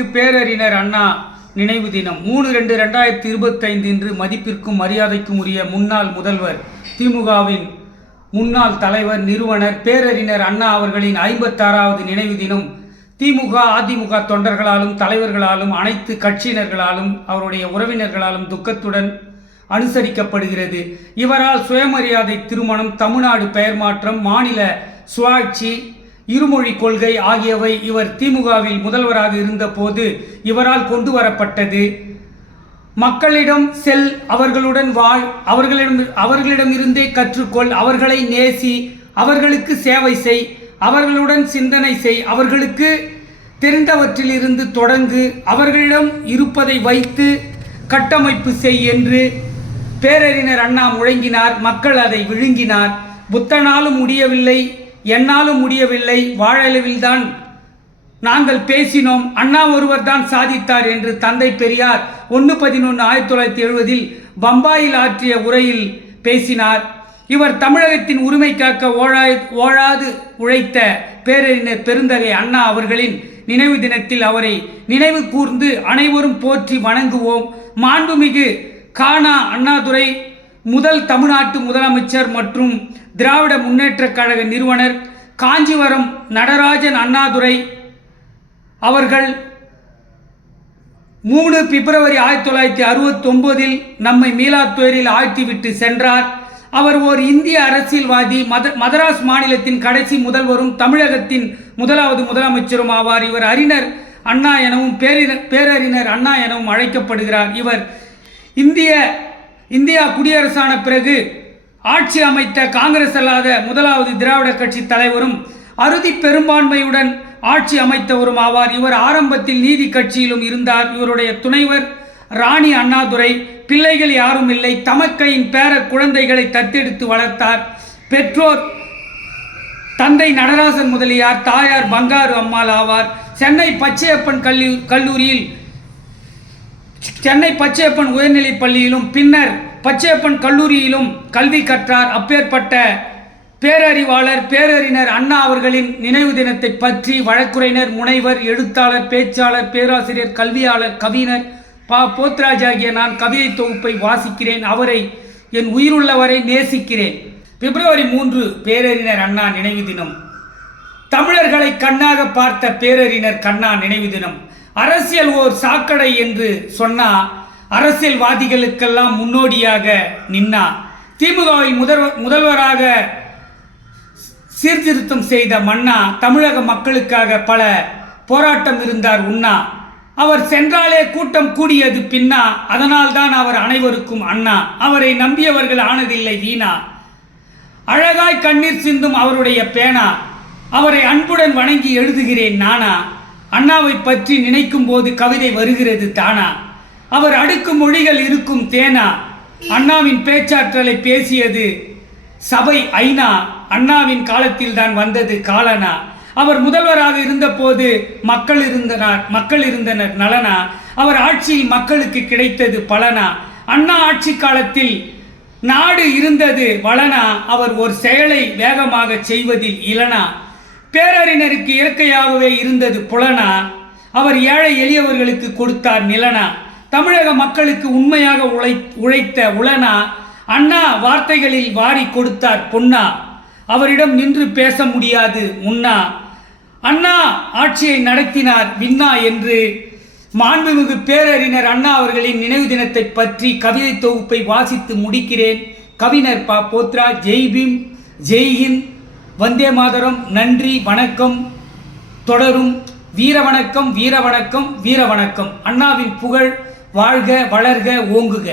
4 பேரறிஞர் அண்ணா நினைவு தினம் 3/2/2025 இன்று மதிப்பிற்கும் மரியாதைக்கும் உரிய முன்னாள் முதல்வர், திமுகவின் முன்னாள் தலைவர், நிறுவனர் பேரறிஞர் அண்ணா அவர்களின் 56வது நினைவு தினம் திமுக, அதிமுக தொண்டர்களாலும் தலைவர்களாலும் அனைத்து கட்சியினர்களாலும் அவருடைய உறவினர்களாலும் துக்கத்துடன் அனுசரிக்கப்படுகிறது. இவரால் சுயமரியாதை திருமணம், தமிழ்நாடு பெயர் மாற்றம், மாநில சுயாட்சி, இருமொழி கொள்கை ஆகியவை இவர் திமுகவில் முதல்வராக இருந்தபோது இவரால் கொண்டு வரப்பட்டது. மக்களிடம் செல், அவர்களுடன் வாழ், அவர்களிடமிருந்தே கற்றுக்கொள், அவர்களை நேசி, அவர்களுக்கு சேவை செய், அவர்களுடன் சிந்தனை செய், அவர்களுக்கு தெரிந்தவற்றிலிருந்து தொடங்கு, அவர்களிடம் இருப்பதை வைத்து கட்டமைப்பு செய் என்று பேரறிஞர் அண்ணா முழங்கினார். மக்கள் அதை விழுங்கினார். புத்தனாலும் முடியவில்லை, என்னாலும் முடியவில்லை, வாழளவில்தான் நாங்கள் பேசினோம், அண்ணா ஒருவர் தான் சாதித்தார் என்று தந்தை பெரியார் 1/11/1970 பம்பாயில் ஆற்றிய உரையில் பேசினார். இவர் தமிழகத்தின் உரிமை காக்க ஓழாது உழைத்த பேரறிஞர் பெருந்தகை அண்ணா அவர்களின் நினைவு தினத்தில் அவரை நினைவு கூர்ந்து அனைவரும் போற்றி வணங்குவோம். மாண்புமிகு கானா அண்ணாதுரை முதல் தமிழ்நாட்டு முதலமைச்சர் மற்றும் திராவிட முன்னேற்றக் கழக நிறுவனர் காஞ்சிவரம் நடராஜன் அண்ணாதுரை அவர்கள் 3 பிப்ரவரி 1969 நம்மை மீளாத் துயரில் ஆழ்த்திவிட்டு சென்றார். அவர் ஓர் இந்திய அரசியல்வாதி, மதராஸ் மாநிலத்தின் கடைசி முதல்வரும் தமிழகத்தின் முதலாவது முதலமைச்சரும் ஆவார். இவர் அறிஞர் அண்ணா எனவும் பேரறிஞர் அண்ணா எனவும் அழைக்கப்படுகிறார். இவர் இந்தியா குடியரசான பிறகு ஆட்சி அமைத்த காங்கிரஸ் அல்லாத முதலாவது திராவிட கட்சி தலைவரும் அறுதி பெரும்பான்மையுடன் ஆட்சி அமைத்தவரும் ஆவார். இவர் ஆரம்பத்தில் நீதி கட்சியிலும் இருந்தார். இவருடைய துணைவர் ராணி அண்ணாதுரை பிள்ளைகள் யாரும் இல்லை, தமக்கையின் பேர குழந்தைகளை தத்தெடுத்து வளர்த்தார். பெற்றோர் தந்தை நடராசன் முதலியார், தாயார் பங்காரு அம்மாள் ஆவார். சென்னை பச்சையப்பன் உயர்நிலைப் பள்ளியிலும் பின்னர் பச்சையப்பன் கல்லூரியிலும் கல்வி கற்றார். அப்பேற்பட்ட பேரறிவாளர் பேரறிஞர் அண்ணா அவர்களின் நினைவு தினத்தை பற்றி வழக்குரைஞர், முனைவர், எழுத்தாளர், பேச்சாளர், பேராசிரியர், கல்வியாளர், கவிஞர் போத்ராஜ் ஆகிய நான் கவிதை தொகுப்பை வாசிக்கிறேன். அவரை என் உயிருள்ளவரை நேசிக்கிறேன். பிப்ரவரி 3 பேரறிஞர் அண்ணா நினைவு தினம். தமிழர்களை கண்ணாக பார்த்த பேரறிஞர் கண்ணா நினைவு தினம். அரசியல் ஓர் சாக்கடை என்று சொன்னா அரசியல்வாதிகளுக்கெல்லாம் முன்னோடியாக நின்னா. திமுகவை முதல்வராக சீர்திருத்தம் செய்த மன்னா. தமிழக மக்களுக்காக பல போராட்டம் இருந்தார் உண்ணா. அவர் சென்றாலே கூட்டம் கூடியது பின்னா. அதனால்தான் அவர் அனைவருக்கும் அண்ணா. அவரை நம்பியவர்கள் ஆனதில்லை வீணா. அழகாய் கண்ணீர் சிந்தும் அவருடைய பேனா. அவரை அன்புடன் வணங்கி எழுதுகிறேன் நானா. அண்ணாவை பற்றி நினைக்கும் போது கவிதை வருகிறது தானா. அவர் அடுக்கும் மொழிகள் இருக்கும் தேனா. அண்ணாவின் பேச்சாற்றலை பேசியது சபை ஐநா. அண்ணாவின் காலத்தில் தான் வந்தது காலனா. அவர் முதல்வராக இருந்தபோது மக்கள் இருந்தனர் நலனா. அவர் ஆட்சியில் மக்களுக்கு கிடைத்தது பலனா. அண்ணா ஆட்சி காலத்தில் நாடு இருந்தது வளனா. அவர் ஒரு செயலை வேகமாக செய்வதில் இளனா. பேரறிஞருக்கு இயற்கையாகவே இருந்தது புலனா. அவர் ஏழை எளியவர்களுக்கு கொடுத்தார் நிலனா. தமிழக மக்களுக்கு உண்மையாக உழைத்த உளனா. அண்ணா வார்த்தைகளில் வாரி கொடுத்தார் பொன்னா. அவரிடம் நின்று பேச முடியாது முன்னா. அண்ணா ஆட்சியை நடத்தினார் விண்ணா என்று மாண்புமிகு பேரறிஞர் அண்ணா அவர்களின் நினைவு தினத்தை பற்றி கவிதை தொகுப்பை வாசித்து முடிக்கிறேன். கவிஞர் போத்ராஜ். ஜெய் பீம், ஜெய் ஹிந்த், வந்தே மாதரம். நன்றி, வணக்கம். தொடரும். வீர வணக்கம், வீர வணக்கம், வீர வணக்கம். அண்ணாவின் புகழ் வாழ்க, வளர்க, ஓங்குக.